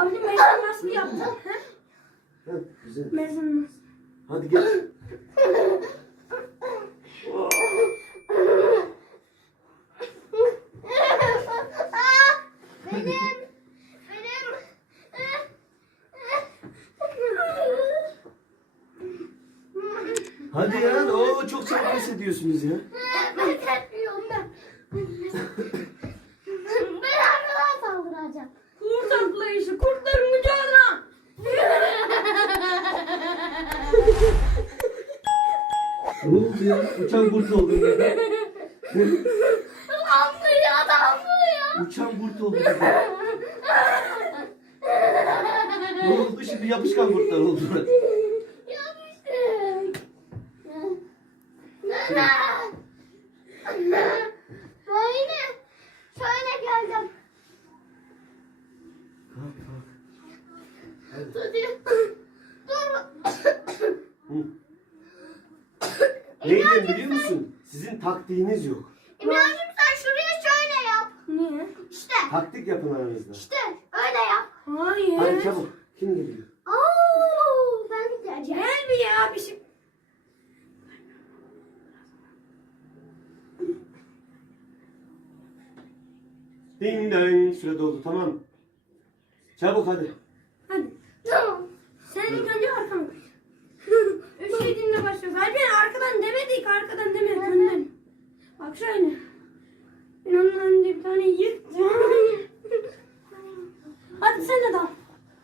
Anne mezun nasıl mı yaptın? Güzel. Mezun nasıl? Hadi gel. Benim, benim. Hadi ya, o çok sevgilisi diyorsunuz ya. Ne oldu ya? Uçan burt oldu. Ne? Damlı ya, damlı ya. Uçan burt oldu. Ne oldu şimdi? Yapışkan burtlar oldu. Yapıştı. Nana. Anne. Böyle. Şöyle geldim. Kalk tamam, kalk. Tamam. Hadi. Tudio. Leyla'm e biliyor musun? Sen... Sizin taktiğiniz yok. E İmran'cım sen şuraya şöyle yap. Niye? İşte. Taktik yapın aranızda. İşte. Öyle yap. Hayır. Hadi çabuk. Kim geliyor? Ooo. Ben gideceğim. Gel bir ya bir şey. Ding dang. Süre doldu tamam. Çabuk hadi.